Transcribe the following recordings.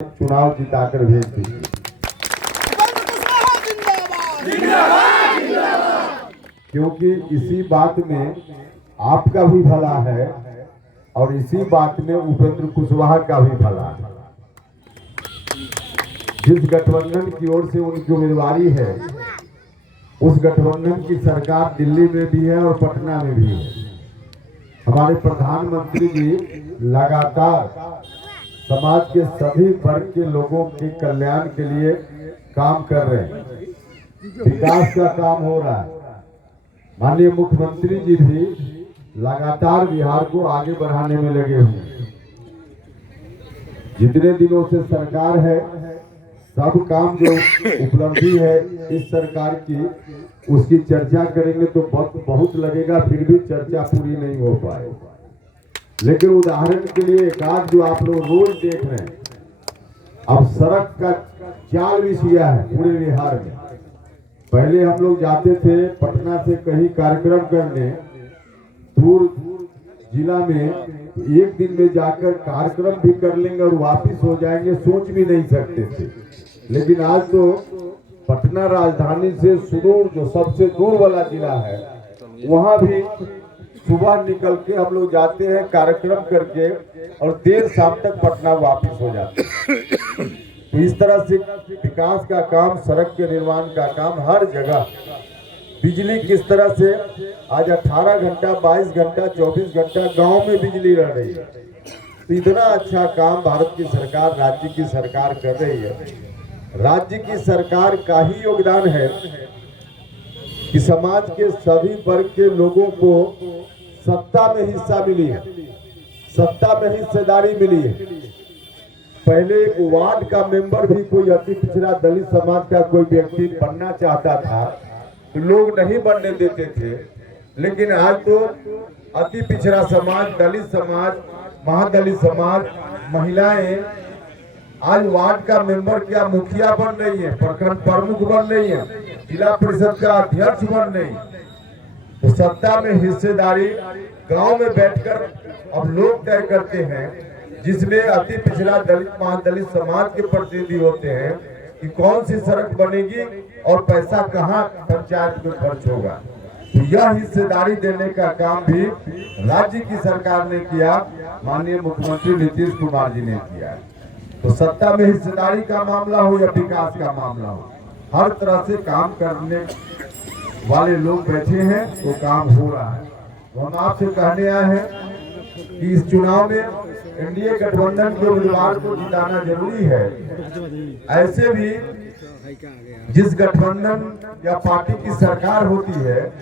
चुनाव जिताकर भेज दीजिए। क्योंकि इसी बात में आपका भी भला है और इसी बात में उपेंद्र कुशवाहा का भी भला है। जिस गठबंधन की ओर से उनकी उम्मीदवारी है, उस गठबंधन की सरकार दिल्ली में भी है और पटना में भी है। हमारे प्रधानमंत्री जी लगातार समाज के सभी वर्ग के लोगों के कल्याण के लिए काम कर रहे हैं। विकास का काम हो रहा है। माननीय मुख्यमंत्री जी भी लगातार बिहार को आगे बढ़ाने में लगे हुए हैं। जितने दिनों से सरकार है, सब काम जो उपलब्धि है इस सरकार की, उसकी चर्चा करेंगे तो बहुत लगेगा, फिर भी चर्चा पूरी नहीं हो पाए। लेकिन उदाहरण के लिए एक आध जो आप लोग रोज देख रहे हैं, अब सड़क का जाल बिछिया है पूरे बिहार में। पहले हम लोग जाते थे पटना से कहीं कार्यक्रम करने दूर जिला में, एक दिन में जाकर कार्यक्रम भी कर लेंगे और वापिस हो जाएंगे, सोच भी नहीं सकते थे। लेकिन आज तो पटना राजधानी से सुदूर जो सबसे दूर वाला जिला है, वहां भी सुबह निकल के हम लोग जाते हैं कार्यक्रम करके और देर शाम तक पटना वापस हो जाते हैं। तो इस तरह से विकास का काम, सड़क के निर्माण का काम हर जगह, बिजली किस तरह से आज 18 घंटा 22 घंटा 24 घंटा गांव में बिजली रह रही है। तो इतना अच्छा काम भारत की सरकार, राज्य की सरकार कर रही है। राज्य की सरकार का ही योगदान है कि समाज के सभी वर्ग के लोगों को सत्ता में हिस्सा मिली है, सत्ता में हिस्सेदारी मिली है। पहले एक वार्ड का मेंबर भी कोई अति पिछड़ा दलित समाज का कोई व्यक्ति बनना चाहता था तो लोग नहीं बनने देते थे। लेकिन आज तो अति पिछड़ा समाज, दलित समाज, महादलित समाज, महिलाएं आज वार्ड का मेंबर क्या मुखिया बन रही है, प्रखंड प्रमुख बन रही है, जिला परिषद का अध्यक्ष बन रही है। तो सत्ता में हिस्सेदारी गांव में बैठकर अब लोग तय करते हैं, जिसमें अति पिछड़ा दलित महादलित समाज के प्रतिनिधि होते हैं कि कौन सी सड़क बनेगी और पैसा कहां पंचायत में खर्च होगा। तो यह हिस्सेदारी देने का काम भी राज्य की सरकार ने किया, माननीय मुख्यमंत्री नीतीश कुमार जी ने किया। तो सत्ता में हिस्सेदारी का मामला हो या विकास का मामला हो, हर तरह से काम करने वाले लोग बैठे हैं तो काम हो रहा है। तो हम आपसे कहने आए हैं कि इस चुनाव में एनडीए गठबंधन के उम्मीदवार को जिताना जरूरी है। ऐसे भी जिस गठबंधन या पार्टी की सरकार होती है,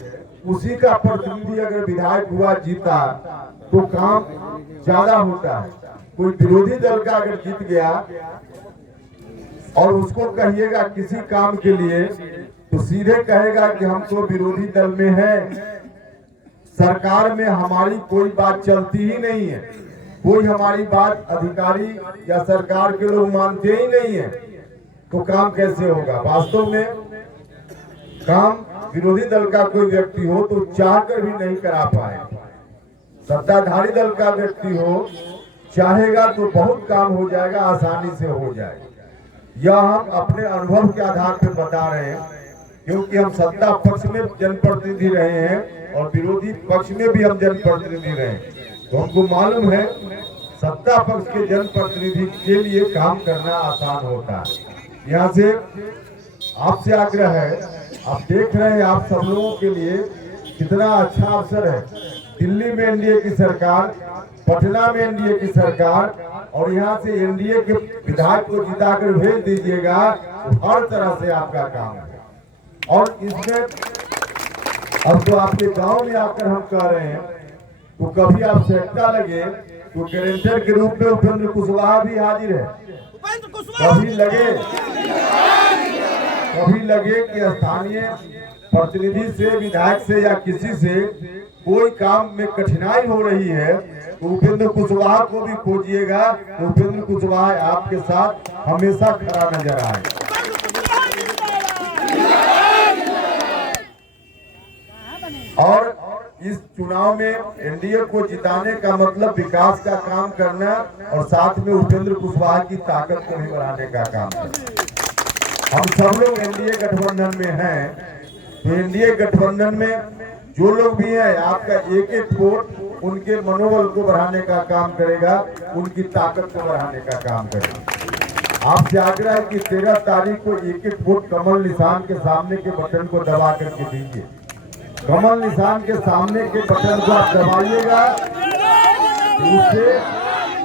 उसी का प्रतिनिधि अगर विधायक हुआ, जीता, तो काम ज्यादा होता है। कोई विरोधी दल का अगर जीत गया और उसको कहिएगा किसी काम के लिए, तो सीधे कहेगा कि हम तो विरोधी दल में हैं, सरकार में हमारी कोई बात चलती ही नहीं है, कोई हमारी बात अधिकारी या सरकार के लोग मानते ही नहीं है। तो काम कैसे होगा? वास्तव में काम विरोधी दल का कोई व्यक्ति हो तो चाहकर भी नहीं करा पाए। सत्ताधारी दल का व्यक्ति हो, चाहेगा तो बहुत काम हो जाएगा, आसानी से हो जाएगा। यह हम अपने अनुभव के आधार पर बता रहे हैं, क्योंकि हम सत्ता पक्ष में जनप्रतिनिधि रहे हैं और विरोधी पक्ष में भी हम जनप्रतिनिधि रहे हैं। तो हमको मालूम है सत्ता पक्ष के जनप्रतिनिधि के लिए काम करना आसान होता है। यहाँ से आपसे आग्रह है, आप देख रहे हैं आप सब लोगों के लिए कितना अच्छा अवसर है। दिल्ली में एनडीए की सरकार, पटना में एनडीए की सरकार, और यहाँ से एनडीए के विधायक को जिताकर भेज दीजिएगा तो हर तरह से आपका काम है। और इसमें अब तो आपके गांव में आकर हम कह रहे हैं, तो कभी आवश्यकता लगे तो गारंटर के रूप में उपेंद्र कुशवाहा भी हाजिर है। कभी लगे कि स्थानीय प्रतिनिधि से, विधायक से या किसी से कोई काम में कठिनाई हो रही है तो उपेंद्र कुशवाहा को भी खोजिएगा। तो उपेंद्र कुशवाहा आपके साथ हमेशा खड़ा नजर आए। और इस चुनाव में एनडीए को जिताने का मतलब विकास का काम करना और साथ में उपेंद्र कुशवाहा की ताकत को भी बढ़ाने का काम करना। हम सब लोग एनडीए गठबंधन में हैं, तो एनडीए गठबंधन में जो लोग भी हैं, आपका एक एक वोट उनके मनोबल को बढ़ाने का काम करेगा, उनकी ताकत को बढ़ाने का काम करेगा। आपसे आग्रह है कि 13 तारीख को एक एक वोट कमल निशान के सामने के बटन को दबा करके दीजिए। कमल निशान के सामने के बटन को आप दबाइएगा, उससे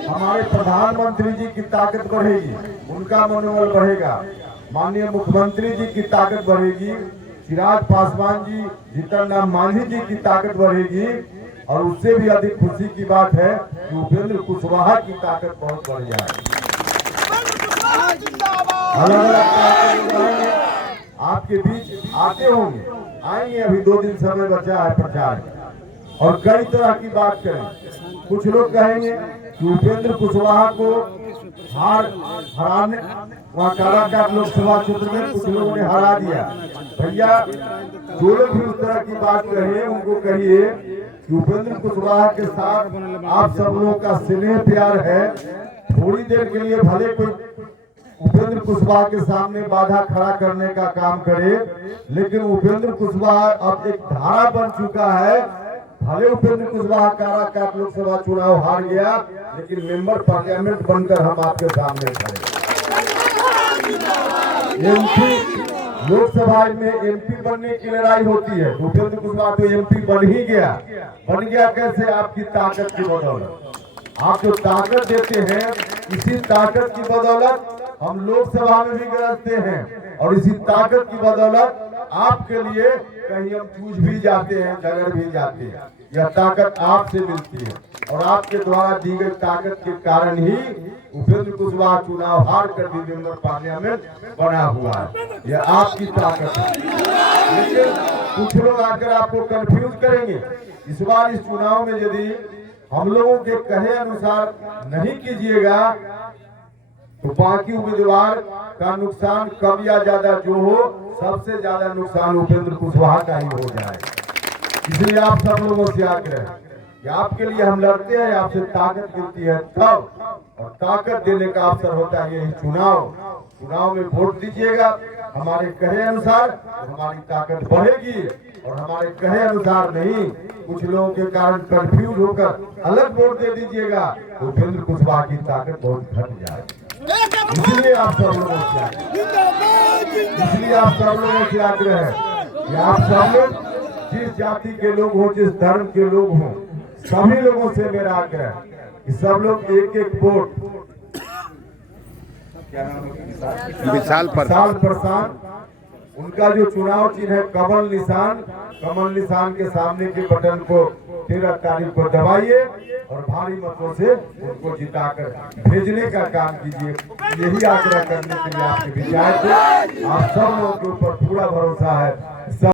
हमारे प्रधानमंत्री जी की ताकत बढ़ेगी, उनका मनोबल बढ़ेगा, माननीय मुख्यमंत्री जी की ताकत बढ़ेगी, चिराग पासवान जी, जीतन राम मांझी जी की ताकत बढ़ेगी, और उससे भी अधिक खुशी की बात है कि उपेंद्र कुशवाहा की ताकत बहुत बढ़ जाए। अलग अलग आपके बीच आते होंगे, आएंगे, अभी 2 दिन समय बचा है प्रचार, और कई तरह की बात करें। कुछ लोग कहेंगे कि उपेंद्र कुशवाहा को हराने, वहाँ काराकाट लोकसभा क्षेत्र में कुछ लोगों ने हरा दिया। भैया, जो लोग भी उस तरह की बात कहे, उनको कहिए कि उपेंद्र कुशवाहा के साथ आप सब लोगों का स्नेह प्यार है। थोड़ी देर के लिए भले कोई उपेंद्र कुशवाहा के सामने बाधा खड़ा करने का काम करे, लेकिन उपेंद्र कुशवाहा अब एक धारा बन चुका है। भले उपेंद्र कुशवाहा काराकाट लोकसभा चुनाव हार गया, लेकिन मेंबर पार्लियामेंट बनकर हम आपके सामने खड़े। एमपी लोकसभा में एमपी बनने की लड़ाई होती है, उपेंद्र कुशवाहा तो एमपी बन ही गया। बन गया कैसे? आपकी ताकत की बदौलत। आप जो ताकत देते हैं, इसी ताकत की बदौलत हम लोकसभा में भी गरजते हैं, और इसी ताकत की बदौलत आपके लिए कहीं हम जूझ भी जाते हैं, झगड़ भी जाते हैं। यह ताकत आपसे मिलती है, और आपके द्वारा दी गई ताकत के कारण ही उपेंद्र कुशवाहा चुनाव हार कर भी मेंबर पार्लियामेंट बना हुआ है। यह आपकी ताकत है। लेकिन कुछ लोग आकर आपको कंफ्यूज करेंगे। इस बार इस चुनाव में यदि हम लोगों के कहे अनुसार नहीं कीजिएगा, तो बाकी उम्मीदवार का नुकसान कम या ज्यादा जो हो, सबसे ज्यादा नुकसान उपेंद्र कुशवाहा का ही हो जाए। इसलिए आप सब लोगों से आग्रह है कि आपके लिए हम लड़ते हैं, आपसे ताकत मिलती है तब, और ताकत देने का अवसर होता है यही चुनाव में वोट दीजिएगा। हमारे कहे अनुसार हमारी ताकत बढ़ेगी, और हमारे कहे अनुसार नहीं, कुछ लोगों के कारण कंफ्यूज होकर अलग वोट दे दीजिएगा, तो उपेंद्र कुशवाहा की ताकत बहुत घट जाएगी। इसलिए आप सब लोगों से आग्रह है कि आप सब लोग जिस जाति के लोग हो, जिस धर्म के लोग हो, सभी लोगों से मेरा आग्रह है कि सब लोग एक एक वोट, क्या नाम है, विशाल प्रसाद, उनका जो चुनाव चिन्ह है कमल निशान के सामने के बटन को 13 तारीख को दबाइए, और भारी मतों से उनको जिताकर भेजने का काम कीजिए। यही आग्रह करने के लिए आपके विचार थे। आप सब लोगों के ऊपर पूरा भरोसा है